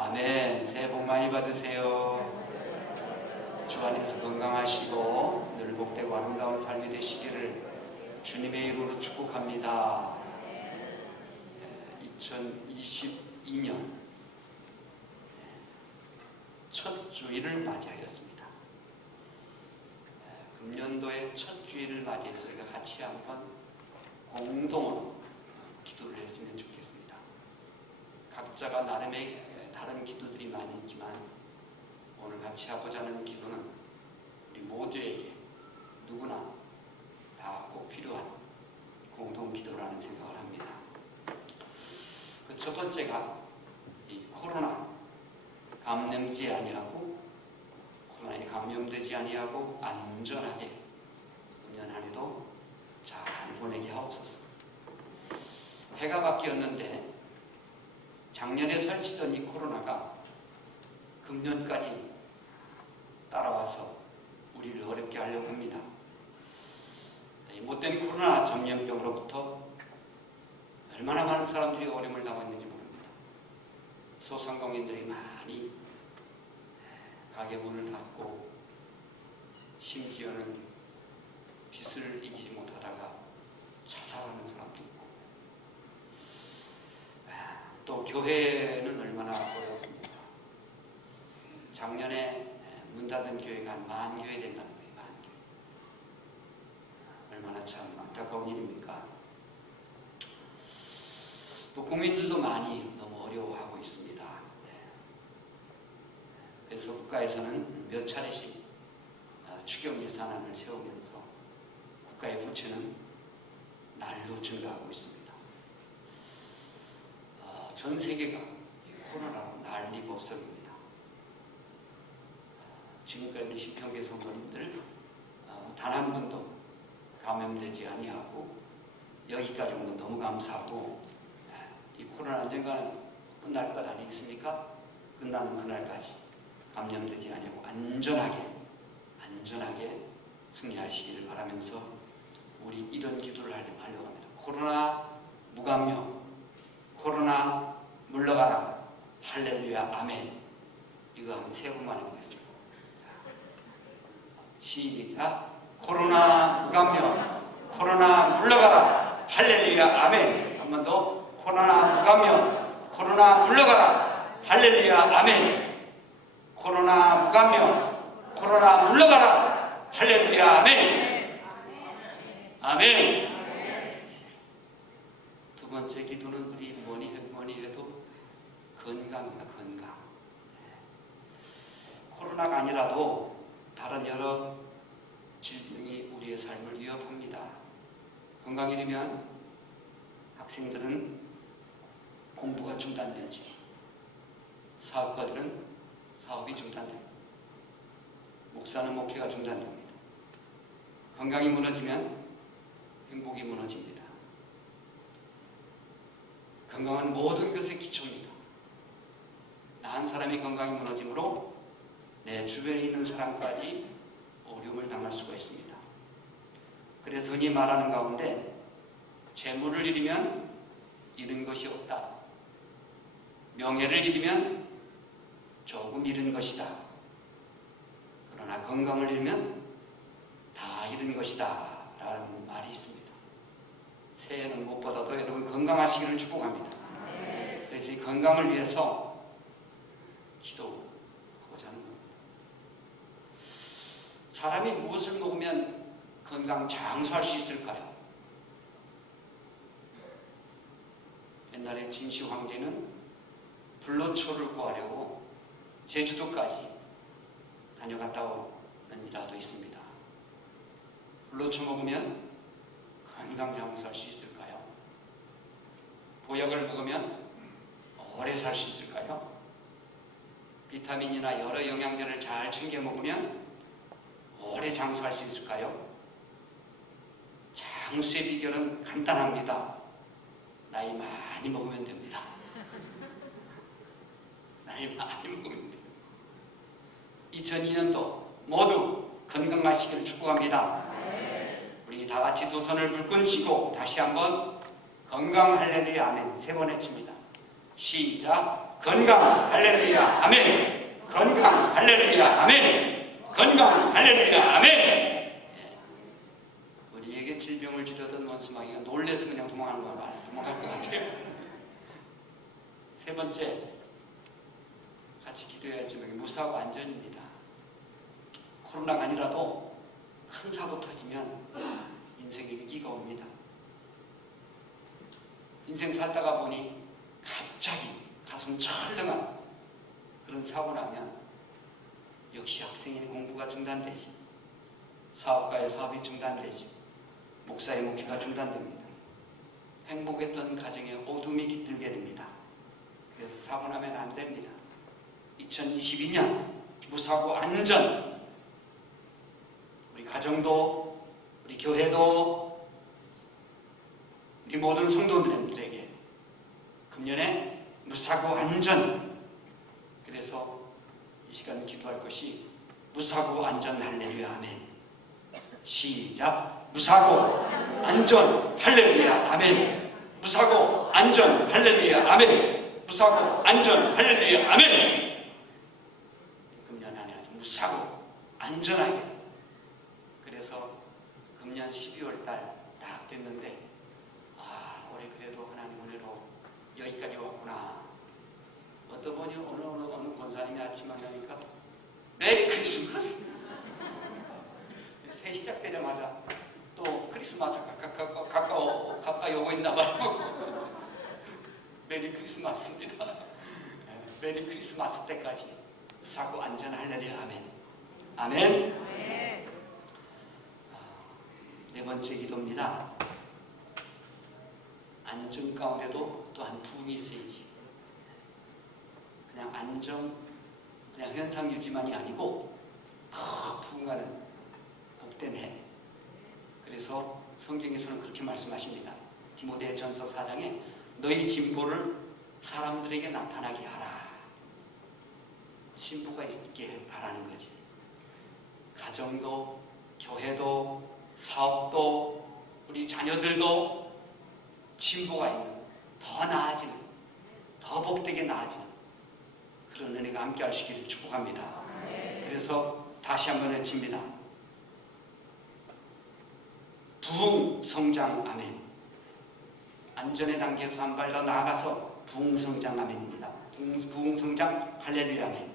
아멘. 새해 복 많이 받으세요. 주 안에서 건강하시고 늘 복되고 아름다운 삶이 되시기를 주님의 이름으로 축복합니다. 2022년 첫 주일을 맞이하였습니다. 금년도의 첫 주일을 맞이해서 우리가 같이 한번 공동으로 기도를 했으면 좋겠습니다. 각자가 나름의 다른 기도들이 많이 있지만 오늘 같이 하고자 하는 기도는 우리 모두에게 누구나 다 꼭 필요한 공동 기도라는 생각을 합니다. 그 첫 번째가 이 코로나 감염되지 아니하고 코로나에 감염되지 아니하고 안전하게 금년 한 해도 잘 보내게 하옵소서. 해가 바뀌었는데 작년에 설치던 이 코로나가 금년까지 따라와서 우리를 어렵게 하려고 합니다. 이 못된 코로나 전염병으로부터 얼마나 많은 사람들이 어려움을 당했는지 모릅니다. 소상공인들이 많이 가게 문을 닫고 심지어는 빚을 이기지 못하다가 자살하는 사람도 있고 또 교회는 얼마나 어렵습니까? 작년에 문 닫은 교회가 한 10,000교회 된다는 거예요. 10,000교회. 얼마나 참 안타까운 일입니까? 또 국민들도 많이 너무 어려워하고 있습니다. 그래서 국가에서는 몇 차례씩 추경 예산안을 세우면서 국가의 부채는 날로 증가하고 있습니다. 전 세계가 코로나로 난리법석입니다. 지금까지 시평계 성도님들 단 한 번도 감염되지 아니하고 여기까지 온 건 너무 감사하고 이 코로나 언젠가는 끝날 것 아니겠습니까? 끝나는 그날까지 감염되지 아니하고 안전하게 승리하시기를 바라면서 우리 이런 기도를 하려고 합니다. 코로나 무감염, 코로나 물러가라, 할렐루야, 아멘. 이거 한 3번만 해보겠습니다. 시작. 코로나 무감염, 코로나 물러가라, 할렐루야, 아멘. 한 번 더. 코로나 무감염, 코로나 물러가라, 할렐루야, 아멘. 코로나 무감염, 코로나 물러가라, 할렐루야, 아멘. 아멘. 두 번째 기도는 우리 뭐니 해도 건강입니다. 건강. 코로나가 아니라도 다른 여러 질병이 우리의 삶을 위협합니다. 건강이 되면 학생들은 공부가 중단되지, 사업가들은 사업이 중단됩니다. 목사는 목회가 중단됩니다. 건강이 무너지면 행복이 무너집니다. 건강은 모든 것의 기초입니다. 나 한 사람의 건강이 무너지므로 내 주변에 있는 사람까지 어려움을 당할 수가 있습니다. 그래서 흔히 말하는 가운데 재물을 잃으면 잃은 것이 없다. 명예를 잃으면 조금 잃은 것이다. 그러나 건강을 잃으면 다 잃은 것이다. 라는 말이 있습니다. 새해는 무엇보다도 여러분 건강하시기를 축복합니다. 그래서 이 건강을 위해서 기도하고자 하는 겁니다. 사람이 무엇을 먹으면 건강 장수할 수 있을까요? 옛날에 진시 황제는 불로초를 구하려고 제주도까지 다녀갔다 오는 일화도 있습니다. 불로초 먹으면 건강 장수할 수 있을까요? 보약을 먹으면 오래 살 수 있을까요? 비타민이나 여러 영양제를 잘 챙겨 먹으면 오래 장수할 수 있을까요? 장수의 비결은 간단합니다. 나이 많이 먹으면 됩니다. 나이 많이 먹으면 됩니다. 2002년도 모두 건강하시기를 축복합니다. 우리 다 같이 두 손을 불끈 쥐고 다시 한번 건강 할렐루야 아멘 3번 외칩니다. 시작. 건강 할렐루야 아멘. 건강 할렐루야 아멘. 건강 할렐루야 아멘. 우리에게 질병을 주려던 원수마귀가 놀래서 그냥 도망갈 것 같아요. 세 번째, 같이 기도해야 할 제목이 무사고 안전입니다. 코로나가 아니라도 큰 사고 터지면 인생에 위기가 옵니다. 인생 살다가 보니 갑자기 가슴 철렁한 그런 사고 나면 역시 학생의 공부가 중단되지, 사업가의 사업이 중단되지, 목사의 목회가 중단됩니다. 행복했던 가정에 어둠이 깃들게 됩니다. 그래서 사고 나면 안 됩니다. 2022년 무사고 안전, 우리 가정도, 우리 교회도, 우리 모든 성도들에게 금년에 무사고 안전. 그래서 이 시간 기도할 것이 무사고 안전 할렐루야 아멘. 시작. 무사고 안전 할렐루야 아멘. 무사고 안전 할렐루야 아멘. 무사고 안전 할렐루야 아멘. 금년 안에 아주 무사고 안전하게. 그래서 금년 12월 달 딱 됐는데 올해 그래도 하나님 은혜로 여기까지 왔구나. 어떤 분이 어느 권사님이 아침 만나니까 메리 크리스마스. 새 시작되자마자 또 크리스마스 가까이 오고 있나 봐요. 메리 크리스마스입니다. 메리 크리스마스 때까지 무사고 안전 할렐루야 아멘. 아멘. 네 번째 기도입니다. 안전 가운데도 또한 부흥이 있어야지. 그냥 안정, 그냥 현상 유지만이 아니고 더 부흥하는 복된 해. 그래서 성경에서는 그렇게 말씀하십니다. 디모데전서 4장에 너희 진보를 사람들에게 나타나게 하라. 신부가 있게 하라는 거지. 가정도, 교회도, 사업도, 우리 자녀들도 진보가 있는, 더 나아지는, 더 복되게 나아지는 그런 은혜가 함께 하시기를 축복합니다. 그래서 다시 한번 외칩니다. 부흥 성장 아멘. 안전의 단계에서 한 발 더 나아가서 부흥 성장 아멘입니다. 부흥 성장 할렐루야 아멘.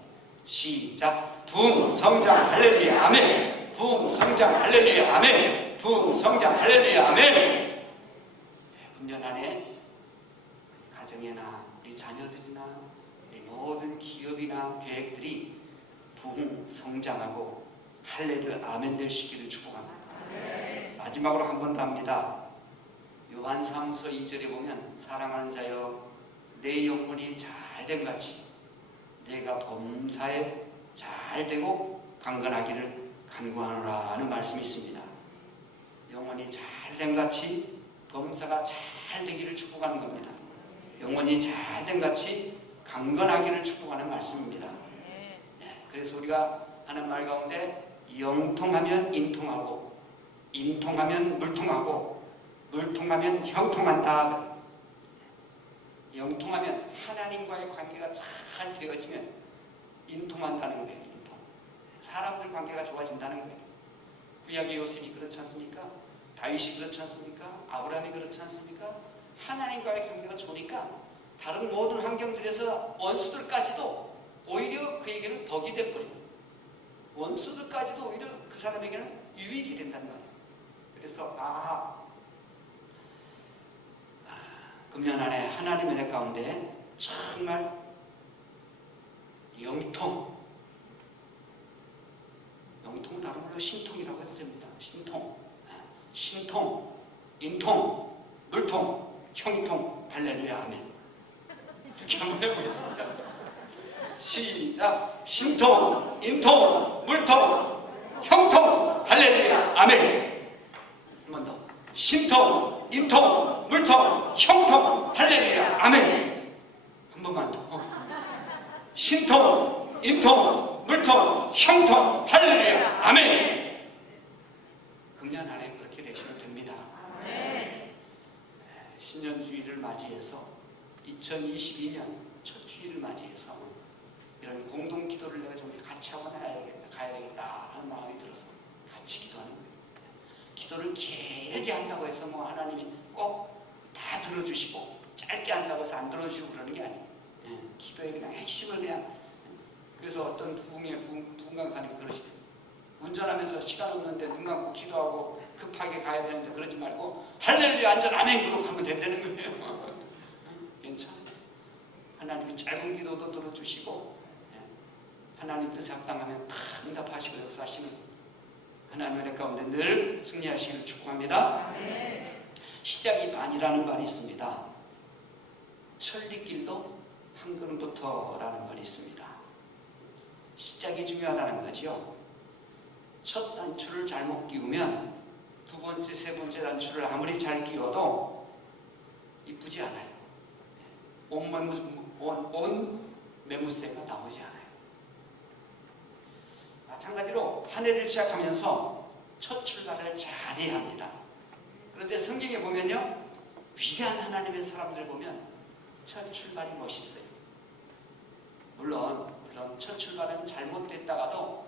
시작. 부흥 성장 할렐루야 아멘. 부흥 성장 할렐루야 아멘. 부흥 성장 할렐루야 아멘. 금년 안에 가정이나 우리 자녀들이나 우리 모든 기업이나 계획들이 부흥 성장하고 할렐루야 아멘 되시기를 축복합니다. 마지막으로 한 번 더 합니다. 요한사무서 2절에 보면 사랑하는 자여 내 영혼이 잘된 같이 내가 범사에 잘되고 강건하기를 간구하노라 하는 말씀이 있습니다. 영혼이 잘된 같이 범사가 잘되기를 축복하는 겁니다. 영혼이 잘된 같이 강건하기를 축복하는 말씀입니다. 그래서 우리가 하는 말 가운데 영통하면 인통하고 인통하면 물통하고 물통하면 형통한다. 영통하면 하나님과의 관계가 잘 되어지면 인통한다는 거예요. 인통. 사람들 관계가 좋아진다는 거예요. 구약의 요셉이 그렇지 않습니까? 다윗이 그렇지 않습니까? 아브라함이 그렇지 않습니까? 하나님과의 관계가 좋으니까 다른 모든 환경들에서 원수들까지도 오히려 그에게는 덕이 되어버립니다. 원수들까지도 오히려 그 사람에게는 유익이 된단 말이에요. 그래서 금년 안에 하나님의 은혜 가운데 정말 영통 다른 말로 신통이라고 해도 됩니다. 신통, 인통, 물통, 형통, 할렐루야 아멘. 이렇게 한번 해보겠습니다. 시작. 신통, 인통, 물통, 형통, 할렐루야 아멘. 한 번 더. 신통, 인통, 물통, 형통, 할렐루야 아멘. 한 번만 더. 신통, 인통, 물통, 형통, 할렐루야 아멘. 금년 안에 그렇게 되시면 됩니다. 신년주의를 맞이해서 2022년 첫 주일을 맞이해서 이런 공동 기도를 내가 좀 같이 하고 가야겠다 하는 마음이 들어서 같이 기도하는 거예요. 기도를 길게 한다고 해서 뭐 하나님이 꼭 다 들어주시고 짧게 한다고 해서 안 들어주시고 그러는 게 아니에요. 기도의 그냥 핵심을 그냥. 그래서 어떤 부흥 강사님이 그러시더라고요. 운전하면서 시간 없는데 눈 감고 기도하고 급하게 가야 되는데 그러지 말고 할렐루야 안전 아멘 그러고 가면 된다는 거예요. 괜찮아요. 하나님이 짧은 기도도 들어주시고 하나님 뜻에 합당하면 다 응답하시고 역사하시는 하나님의 은혜 가운데 늘 승리하시기를 축복합니다. 네. 시작이 반이라는 말이 있습니다. 천리길도 한 걸음부터라는 말이 있습니다. 시작이 중요하다는 거죠. 첫 단추를 잘못 끼우면 두 번째, 세 번째 단추를 아무리 잘 끼워도 이쁘지 않아요. 온 매무새가 나오지 않아요. 마찬가지로 한 해를 시작하면서 첫 출발을 잘해야 합니다. 그런데 성경에 보면요, 위대한 하나님의 사람들 보면 첫 출발이 멋있어요. 물론 첫 출발은 잘못됐다가도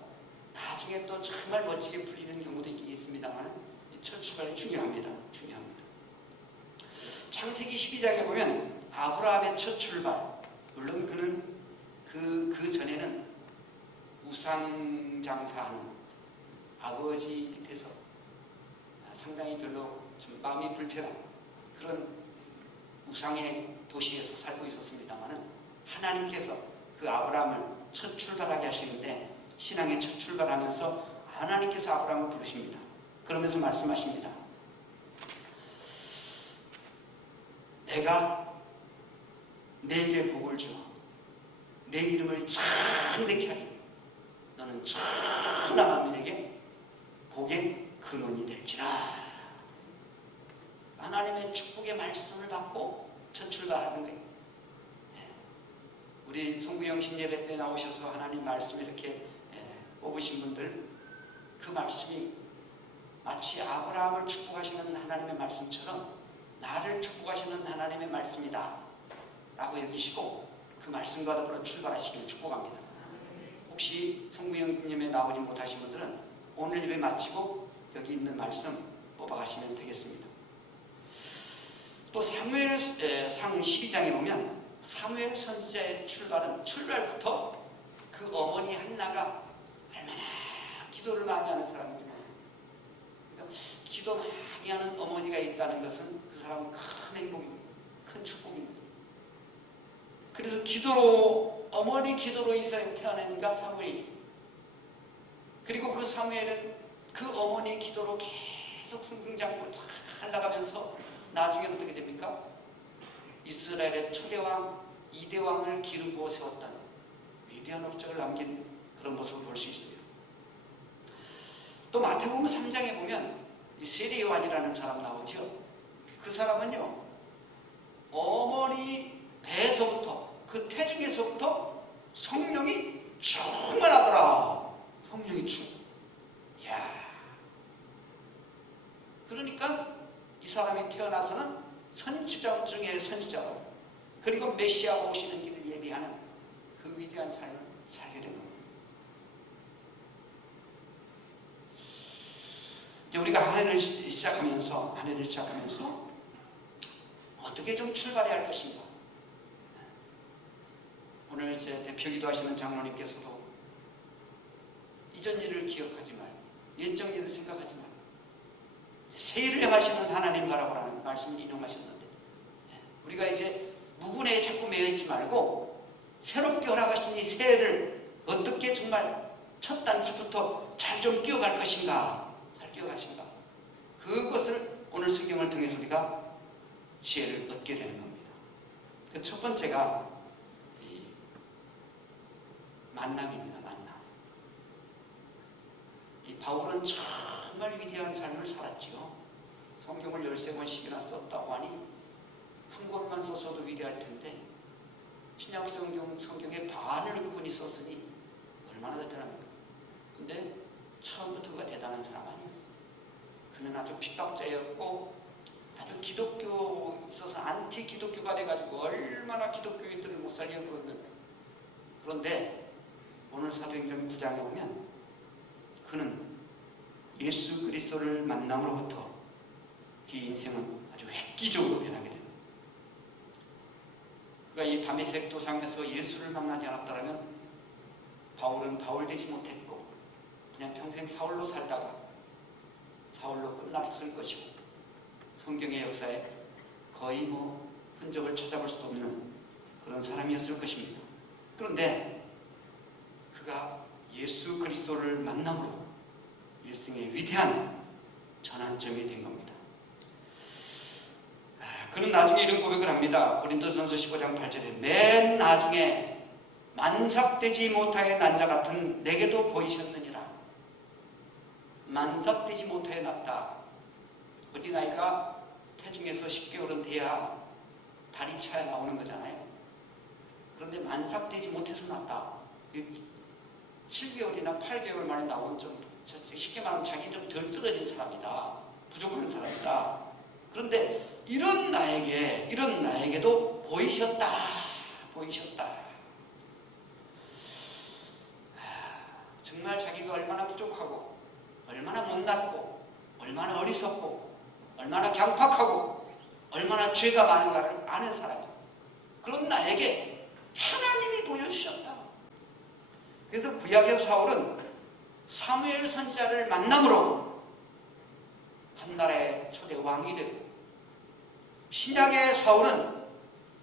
나중에 또 정말 멋지게 풀리는 경우도 있습니다만 첫 출발이 중요합니다. 창세기 12장에 보면 아브라함의 첫 출발, 물론 그는 그 전에는 우상 장사하는 아버지 밑에서 상당히 별로 좀 마음이 불편한 그런 우상의 도시에서 살고 있었습니다만 하나님께서 그 아브라함을 첫 출발하게 하시는데 신앙의 첫 출발하면서 하나님께서 아브라함을 부르십니다. 그러면서 말씀하십니다. 내가 내게 복을 주어 내 이름을 창대케 하리. 너는 천하 만민에게 복의 근원이 될지라. 하나님의 축복의 말씀을 받고 첫 출발하는 거예요. 우리 송구영 신예배 때 나오셔서 하나님 말씀 이렇게 뽑으신 분들, 그 말씀이 마치 아브라함을 축복하시는 하나님의 말씀처럼 나를 축복하시는 하나님의 말씀이다 라고 여기시고 그 말씀과 더불어 출발하시기를 축복합니다. 혹시 송구영님에 나오지 못하신 분들은 오늘 예배 마치고 여기 있는 말씀 뽑아가시면 되겠습니다. 또 사무엘상 12장에 보면 사무엘 선지자의 출발부터 그 어머니 한나가 얼마나 기도를 많이 하는 사람입니다. 기도 많이 하는 어머니가 있다는 것은 그 사람은 큰 행복입니다. 큰 축복입니다. 그래서 어머니 기도로 이스라엘 태어나니까 사무엘이, 그리고 그 사무엘은 그 어머니의 기도로 계속 승승장구 잘 나가면서 나중에 어떻게 됩니까? 이스라엘의 초대왕, 이대왕을 기르고 세웠던 위대한 업적을 남긴 그런 모습을 볼 수 있어요. 또 마태복음 3장에 보면 이 세례 요한이라는 사람 나오죠. 그 사람은요, 어머니 배에서부터, 그 태중에서부터 성령이 충만하더라. 성령이 이야. 그러니까 이 사람이 태어나서는 선지자 중에 선지자로, 그리고 메시아가 오시는 길을 예비하는 그 위대한 삶을 살게 된 겁니다. 이제 우리가 한 해를 시작하면서 어떻게 좀 출발해야 할 것인가. 오늘 제 대표 기도하시는 장로님께서도 이전 일을 기억하지 말고 옛적 일을 생각하지 말고 새해를 향하시는 하나님 바라보라는 말씀을 인용하셨는데, 우리가 이제 무분에 자꾸 매여있지 말고 새롭게 허락하신 이 새해를 어떻게 정말 첫 단추부터 잘 좀 끼워갈 것인가, 그것을 오늘 성경을 통해서 우리가 지혜를 얻게 되는 겁니다. 그 첫 번째가 이 만남입니다. 만남. 이 바울은 정말 위대한 삶을 살았지요. 성경을 13권씩이나 썼다고 하니 한 권만 썼어도 위대할 텐데 신약 성경의 반을 그분이 썼으니 얼마나 대단합니까? 근데 처음부터가 대단한 사람 아니었어요. 그는 아주 핍박자였고 아주 기독교 있어서 안티 기독교가 돼가지고 얼마나 기독교인들을 못 살렸거든. 그런데 오늘 사도행전 9장에 보면 그는 예수 그리스도를 만남으로부터 그 인생은 아주 획기적으로 변하게 됩니다. 그가 이 다메섹 도상에서 예수를 만나지 않았다면 바울은 바울 되지 못했고 그냥 평생 사울로 살다가 사울로 끝났을 것이고 성경의 역사에 거의 흔적을 찾아볼 수도 없는 그런 사람이었을 것입니다. 그런데 그가 예수 그리스도를 만남으로 일생의 위대한 전환점이 된 겁니다. 그는 나중에 이런 고백을 합니다. 고린도전서 15장 8절에 맨 나중에 만삭되지 못하여 난 자 같은 내게도 보이셨느니라. 만삭되지 못하여 났다. 어린아이가 태중에서 10개월은 돼야 다리 차에 나오는 거잖아요. 그런데 만삭되지 못해서 났다. 7개월이나 8개월 만에 나온 정도. 쉽게 말하면 자기 좀 덜 떨어진 사람이다. 부족한 사람이다. 그런데 이런 나에게도 보이셨다. 정말 자기가 얼마나 부족하고 얼마나 못났고 얼마나 어리석고 얼마나 강팍하고 얼마나 죄가 많은가를 아는 사람이에요. 그런 나에게 하나님이 보여주셨다. 그래서 구약의 사울은 사무엘 선지자를 만남으로 한 나라의 초대 왕이 되고, 신약의 사울은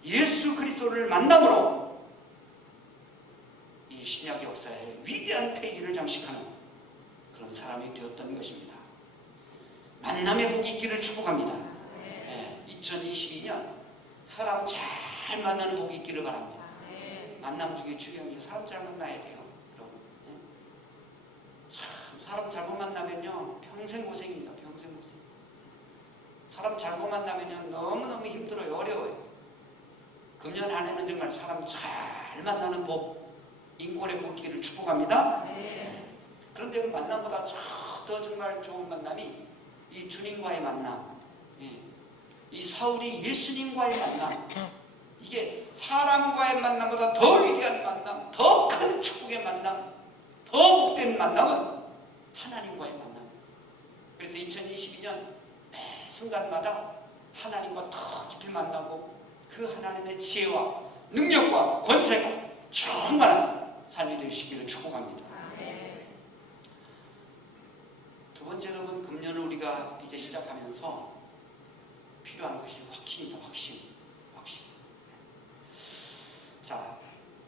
예수 그리스도를 만남으로 이 신약 역사의 위대한 페이지를 장식하는 그런 사람이 되었던 것입니다. 만남의 복이 있기를 축복합니다. 2022년 사람 잘 만나는 복이 있기를 바랍니다. 만남 중에 중요한 게 사람 잘 만나야 돼요. 여러분. 참 사람 잘못 만나면요 평생 고생입니다. 평생 고생. 사람 잘못 만나면요 너무너무 힘들어요. 어려워요. 금년 안에는 정말 사람 잘 만나는 복, 인권의 복 있기를 축복합니다. 그런데 만남보다 더 정말 좋은 만남이 이 주님과의 만남, 이 사울이 예수님과의 만남, 이게 사람과의 만남보다 더 위대한 만남, 더 큰 축복의 만남, 더 복된 만남은 하나님과의 만남. 그래서 2022년 매 순간마다 하나님과 더 깊이 만나고 그 하나님의 지혜와 능력과 권세가 충만한 삶이 되시기를 축복합니다. 두 번째로는 금년을 우리가 이제 시작하면서 필요한 것이 확신이다. 확신. 자,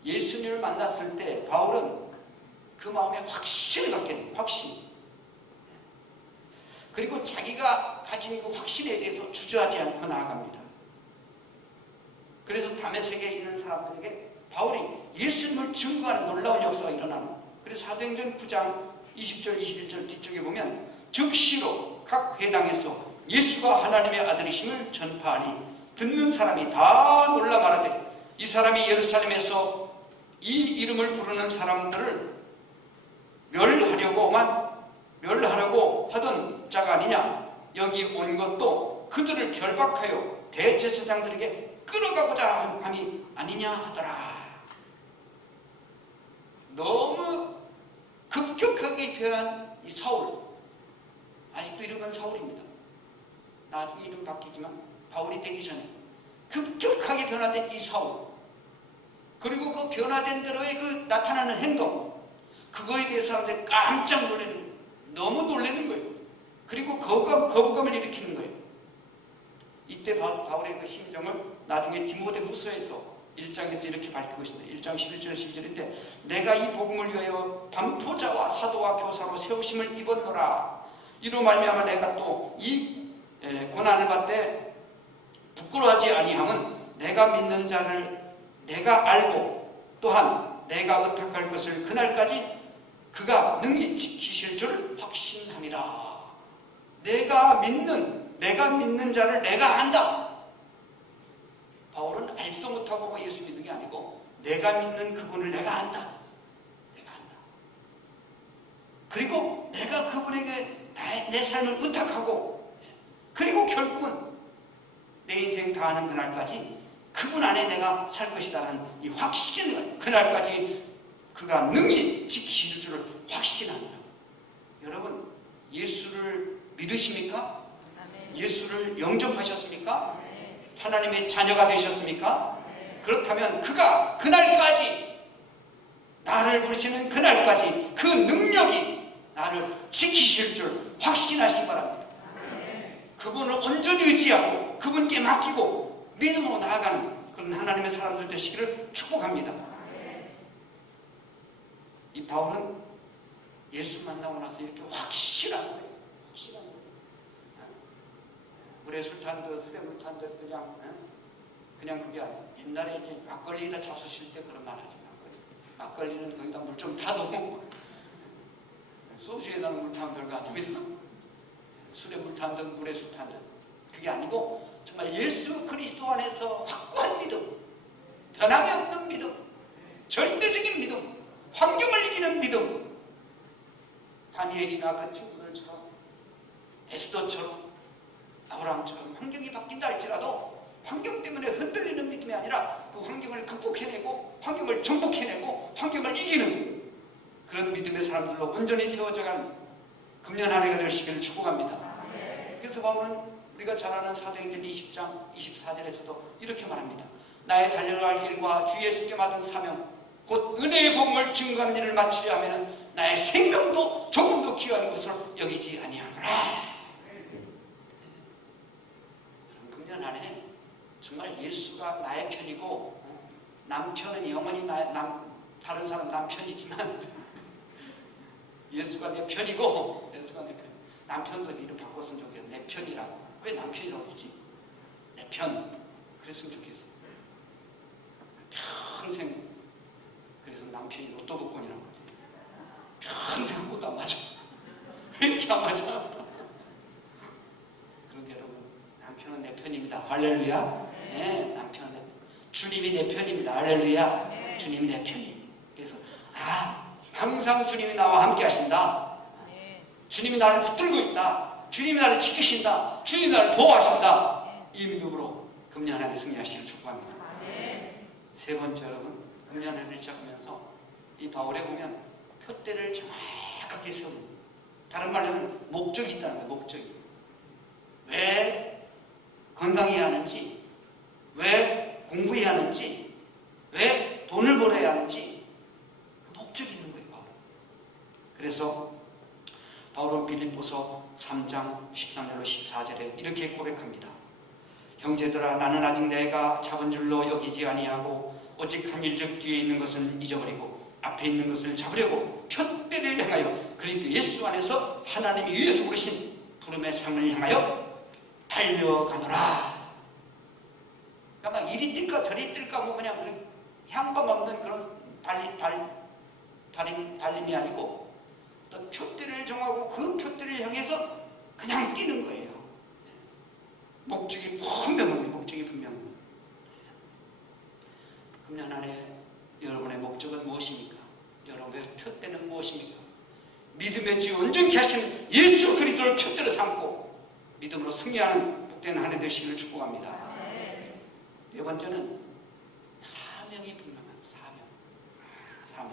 예수님을 만났을 때 바울은 그 마음에 확신을 갖게 돼요. 확신. 그리고 자기가 가진 그 확신에 대해서 주저하지 않고 나아갑니다. 그래서 다메섹에 있는 사람들에게 바울이 예수님을 증거하는 놀라운 역사가 일어나는 거예요. 그래서 사도행전 9장 20절 21절 뒤쪽에 보면 즉시로 각 회당에서 예수가 하나님의 아들이심을 전파하니 듣는 사람이 다 놀라 말하되 이 사람이 예루살렘에서 이 이름을 부르는 사람들을 멸하려고 하던 자가 아니냐. 여기 온 것도 그들을 결박하여 대제사장들에게 끌어가고자 함이 아니냐 하더라. 너무 급격하게 변한 이 사울, 아직도 이름은 사울입니다. 나중에 이름 바뀌지만 바울이 되기 전에 급격하게 변화된 이 사울, 그리고 그 변화된 대로의 그 나타나는 행동, 그거에 대해서 사람들이 깜짝 놀라는 거예요. 너무 놀라는 거예요. 그리고 거부감을 일으키는 거예요. 이때 바울의 그 심정을 나중에 디모데후서에서 1장에서 이렇게 밝히고 있습니다. 1장 11절 12절인데 내가 이 복음을 위하여 반포자와 사도와 교사로 세우심을 입었노라. 이로 말미암아 내가 또 이 고난을 받되 부끄러워하지 아니함은 내가 믿는 자를 내가 알고 또한 내가 의탁할 것을 그날까지 그가 능히 지키실 줄 확신함이라. 내가 믿는 자를 내가 안다. 바울은 알지도 못하고 예수 믿는 게 아니고 내가 믿는 그분을 내가 안다. 그리고 내가 그분에게 내 삶을 의탁하고, 그리고 결국은 내 인생 다하는 그날까지 그분 안에 내가 살 것이다라는 이 확신이 있는 거예요. 그날까지 그가 능히 지키실 줄을 확신하는 거예요. 여러분, 예수를 믿으십니까? 예수를 영접하셨습니까? 하나님의 자녀가 되셨습니까? 그렇다면 그가 그날까지, 나를 부르시는 그날까지 그 능력이 나를 지키실 줄 확신하시기 바랍니다. 그분을 온전히 의지하고 그분께 맡기고 믿음으로 나아가는 그런 하나님의 사람들 되시기를 축복합니다. 이 바울은 예수 만나고 나서 이렇게 확실한 거예요. 확실한 거예요. 물에 술 탄 듯, 술에 물 탄 듯, 그냥 그게 아니에요. 옛날에 이제 막걸리에다 잡수실 때 그런 말 하죠. 막걸리는 거기다 물 좀 타도 소주에다는 물 타면 별거 아닙니다. 술에 물 탄 듯, 물에 술 탄 듯. 그게 아니고 정말 예수 그리스도 안에서 확고한 믿음, 변함이 없는 믿음, 절대적인 믿음, 환경을 이기는 믿음. 다니엘이나 그 친구들처럼, 에스더처럼, 아브라함처럼 환경이 바뀐다 할지라도 환경 때문에 흔들리는 믿음이 아니라 그 환경을 극복해내고 환경을 정복해내고 환경을 이기는 그런 믿음의 사람들로 온전히 세워져가는 금년 한 해가 되시기를 축복합니다. 그래서 바울은 우리가 잘 아는 사도행전 20장 24절에서도 이렇게 말합니다. 나의 달려갈 길과 주 예수께 받은 사명 곧 은혜의 복음을 증거하는 일을 마치려 하면 나의 생명도 조금도 귀한 것으로 여기지 아니하노라. 금년 한 해 정말 예수가 나의 편이고, 남편은 영원히 다른 사람 남편이지만 예수가 내 편이고, 예수가 내 편. 남편도 이름 바꿨으면 좋겠어. 내 편이라고. 왜 남편이라고 그러지? 내 편. 그랬으면 좋겠어. 평생. 그래서 남편이 로또 복권이라고 그러지. 평생 한 번도 안 맞아. 왜 이렇게 안 맞아? 그런데 여러분, 남편은 내 편입니다. 할렐루야. 네, 남편은 내 편. 주님이 내 편입니다. 할렐루야. 주님이 내 편이에요. 그래서 항상 주님이 나와 함께 하신다. 주님이 나를 붙들고 있다. 주님이 나를 지키신다. 주님이 나를 보호하신다. 이 믿음으로 금년 한 해 승리하시기를 축복합니다. 세 번째, 여러분, 금년 한 해를 시작하면서 이 바울에 보면 표대를 정확하게 세우는, 다른 말로 하면 목적이 있다는 거예요. 목적이. 왜 건강해야 하는지, 왜 공부해야 하는지, 왜 돈을 벌어야 하는지 그 목적이 있는 거예요. 바울. 그래서 바울은 빌립보서 3장 13절로 14절에 이렇게 고백합니다. 형제들아, 나는 아직 내가 작은 줄로 여기지 아니하고 오직 한 일적 뒤에 있는 것은 잊어버리고 앞에 있는 것을 잡으려고 표대를 향하여 그리스도 예수 안에서 하나님이 위에서 부르신 부름의 상을 향하여 달려가노라. 그러니까 막 이리 뛸까 저리 뛸까 뭐 그냥 향방 없는 그런 달림이 아니고 또 표대를 정하고 그 표대를 향해서 그냥 뛰는 거예요. 목적이 분명합니다. 목적이 분명합니다. 금년 안에 여러분의 목적은 무엇입니까? 여러분의 표대는 무엇입니까? 믿음의 주 온전케 하시는 예수 그리스도를 표대로 삼고 믿음으로 승리하는 복된 한 해 되시기를 축복합니다. 네 번째는 사명이 분명한 사명.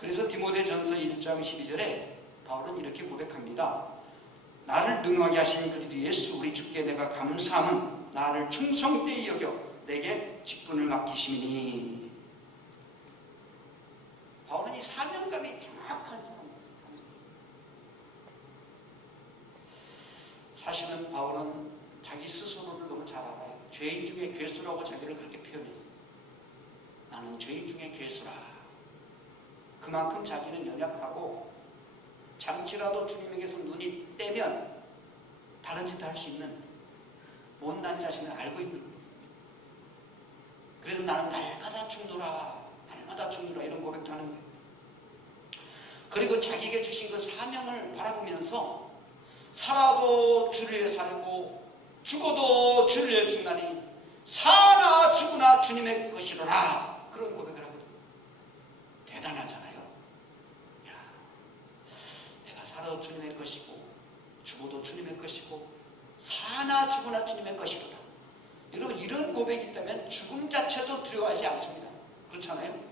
그래서 디모데전서 1장 12절에 바울은 이렇게 고백합니다. 나를 능하게 하신 그리스도 예수 우리 주께 내가 감사함은 나를 충성되이 여겨 내게 직분을 맡기심이니. 바울은 이 사명감이 정확한 사람입니다. 사실은 바울은 자기 스스로를 너무 잘 알아요. 죄인 중에 괴수라고 자기를 그렇게 표현했어요. 나는 죄인 중에 괴수라. 그만큼 자기는 연약하고 잠시라도 주님에게서 눈이 떼면 다른 짓 할 수 있는 못난 자신을 알고 있는 거예요. 그래서 나는 날마다 죽노라 이런 고백도 하는 거예요. 그리고 자기에게 주신 그 사명을 바라보면서 살아도 주를 위해 살고 죽어도 주를 위해 죽나니 사나 죽으나 주님의 것이로라. 그런 고백을 하거든요. 대단하잖아요. 야, 내가 살아도 주님의 것이고 죽어도 주님의 것이고 사나 죽으나 주님의 것이로다. 여러분, 이런 고백이 있다면 죽음 자체도 두려워하지 않습니다. 그렇잖아요?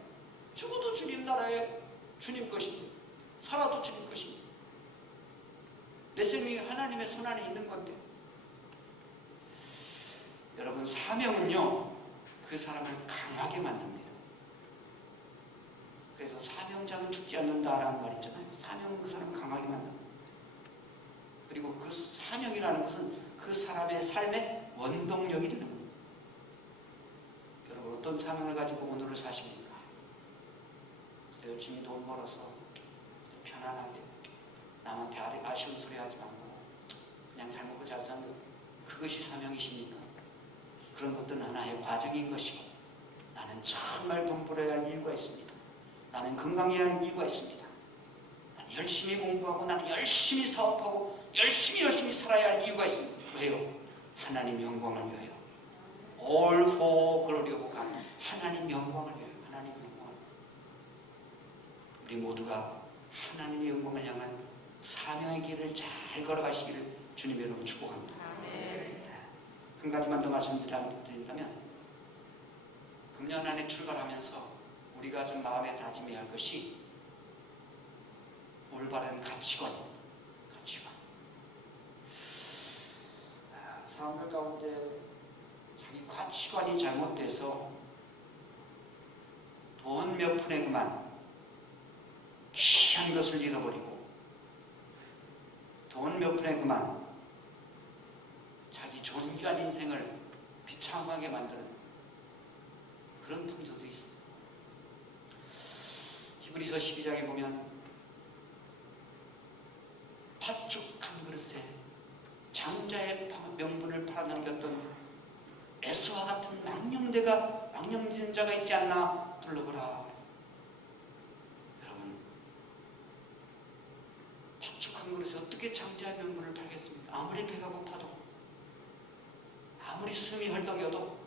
죽어도 주님 나라에 주님 것입니다. 살아도 주님 것입니다. 내 생명이 하나님의 손 안에 있는 건데. 여러분, 사명은요, 그 사람을 강하게 만듭니다. 그래서 사명자는 죽지 않는다라는 말 있잖아요. 사명은 그 사람을 강하게 만듭니다. 그리고 그 사명이라는 것은 그 사람의 삶의 원동력이 되는 겁니다. 여러분, 어떤 사명을 가지고 오늘을 사십니까? 열심히 돈 벌어서 편안하게 남한테 아쉬운 소리 하지 말고 그냥 잘 먹고 잘 사는 것, 그것이 사명이십니까? 그런 것도 하나의 과정인 것이고, 나는 정말 돈 벌어야 할 이유가 있습니다. 나는 건강해야 할 이유가 있습니다. 나는 열심히 공부하고, 나는 열심히 사업하고, 열심히 살아야 할 이유가 있습니다. 왜요? 하나님 영광을 위하여. All for glory of God. 하나님 영광을 위하여. 하나님 영광을. 우리 모두가 하나님의 영광을 향한 사명의 길을 잘 걸어가시기를 주님의 이름으로 축복합니다. 한 가지만 더 말씀드린다면, 금년 안에 출발하면서 우리가 좀 마음에 다짐해야 할 것이 올바른 가치관입니다. 가치관. 사람들 가운데 자기 가치관이 잘못돼서 돈 몇 푼에 그만 귀한 것을 잃어버리고, 돈 몇 푼에 그만 자기 존귀한 인생을 비참하게 만드는 그런 풍조도 있습니다. 히브리서 12장에 보면 팥죽한 그릇에 장자의 명분을 팔아넘겼던 에스와 같은 망령된 자가 있지 않나 불러보라. 여러분, 팥죽한 그릇에 어떻게 장자의 명분을 팔겠습니까? 아무리 배가 고파도, 아무리 숨이 헐떡여도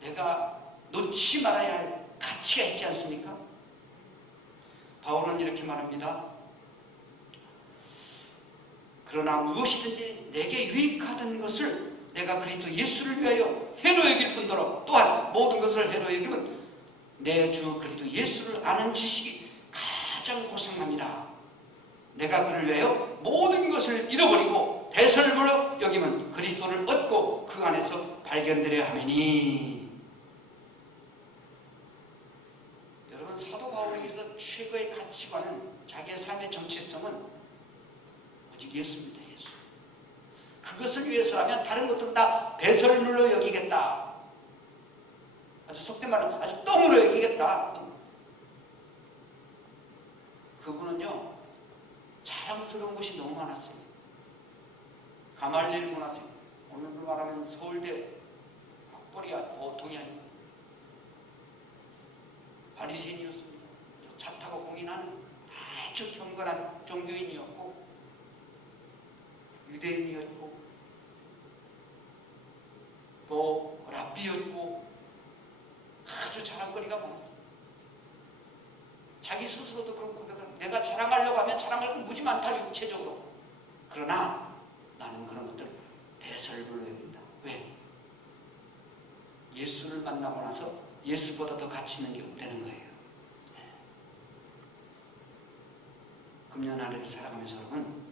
내가 놓지 말아야 할 가치가 있지 않습니까? 바울은 이렇게 말합니다. 그러나 무엇이든지 내게 유익하던 것을 내가 그리스도 예수를 위하여 해로 여길 뿐더러 또한 모든 것을 해로 여기면 내 주 그리스도 예수를 아는 지식이 가장 고상합니다. 내가 그를 위하여 모든 것을 잃어버리고 대설물로 여기면 그리스도를 얻고 그 안에서 발견되려 하매니. 여러분, 사도 바울에게서 최고의 가치관은, 자기의 삶의 정체성은 오직 예수입니다. 예수. 그것을 위해서라면 다른 것들은 다 배설물로 여기겠다. 아주 속된 말로 아주 똥으로 여기겠다. 그분은요, 자랑스러운 것이 너무 많았어요. 가말리엘 문화생, 오늘로 말하면 서울대 학벌이 보통이 아니고 바리새인이었습니다. 차 타고 공인하는 아주 경건한 종교인이었고, 유대인이었고, 또 랍비였고, 아주 자랑거리가 많았어요. 자기 스스로도 그런 고백을, 내가 자랑하려고 하면 자랑할 건 무지 많다, 육체적으로. 그러나 나는 그런 것들을 배설물로 여긴다. 왜? 예수를 만나고 나서 예수보다 더 가치 있는 게 없다는 거예요. 금년 한 해를 살아가면서 여러분,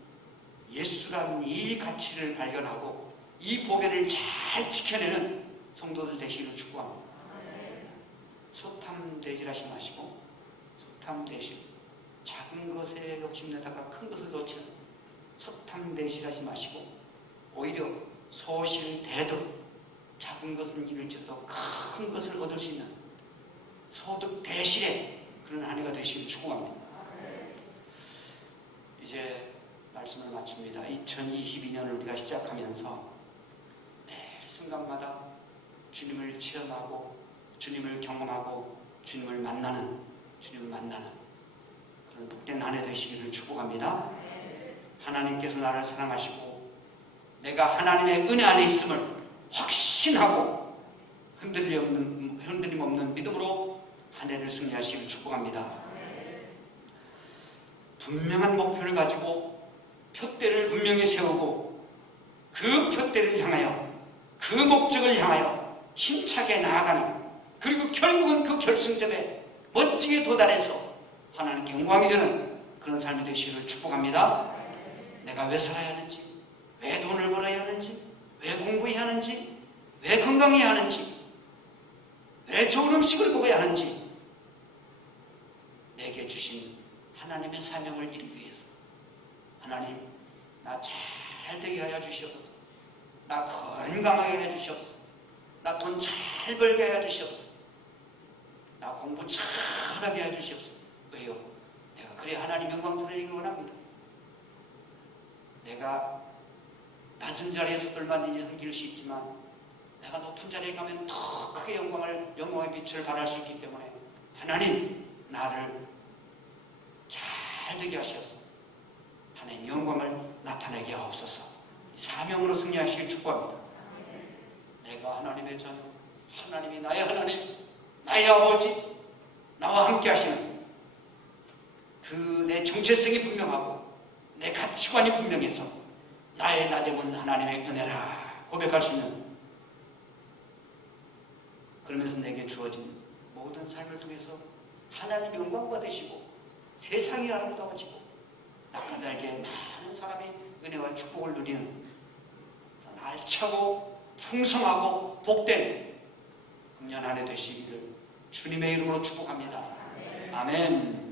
예수라는 이 가치를 발견하고 이 보배를 잘 지켜내는 성도들 되시기를 축복합니다. 소탐대질하지 마시고, 소탐대질, 작은 것에 욕심내다가 큰 것을 놓치는 소탐대질하지 마시고, 오히려 소실대득, 작은 것은 잃을지라도 큰 것을 얻을 수 있는 소득대실의 그런 한 해가 되시기를 축복합니다. 이제 말씀을 마칩니다. 2022년을 우리가 시작하면서 매 순간마다 주님을 체험하고, 주님을 경험하고, 주님을 만나는 그런 복된 한 해 되시기를 축복합니다. 하나님께서 나를 사랑하시고 내가 하나님의 은혜 안에 있음을 확신하고 흔들림 없는 믿음으로 한 해를 승리하시기를 축복합니다. 분명한 목표를 가지고 표대를 분명히 세우고 그 표대를 향하여 그 목적을 향하여 힘차게 나아가는, 그리고 결국은 그 결승점에 멋지게 도달해서 하나님께 영광이 되는 그런 삶이 되시기를 축복합니다. 내가 왜 살아야 하는지, 왜 돈을 벌어야 하는지, 왜 공부해야 하는지, 왜 건강해야 하는지, 왜 좋은 음식을 먹어야 하는지, 내게 주신 하나님의 사명을 이루기 위해서 하나님, 나 잘 되게 하여 주시옵소서. 나 건강하게 해 주시옵소서. 나 돈 잘 벌게 해 주시옵소서. 나 공부 잘하게 해 주시옵소서. 왜요? 내가 그래 하나님 영광 드리기를 원합니다. 내가 낮은 자리에서 얼마든지 섬길 수 있지만 내가 높은 자리에 가면 더 크게 영광의 빛을 발할 수 있기 때문에 하나님, 나를 잘 되게 하시옵소서. 하나님 영광을 나타내게 하옵소서. 사명으로 승리하시길 축복합니다. 내가 하나님의 자녀, 하나님이 나의 하나님, 나의 아버지, 나와 함께 하시는 그 내 정체성이 분명하고 내 가치관이 분명해서 나의 나됨은 하나님의 은혜라 고백할 수 있는, 그러면서 내게 주어진 모든 삶을 통해서 하나님 영광 받으시고 세상이 아름다워지고 낙하달게 많은 사람이 은혜와 축복을 누리는 알차고 풍성하고 복된 금년 한 해 되시기를 주님의 이름으로 축복합니다. 아멘.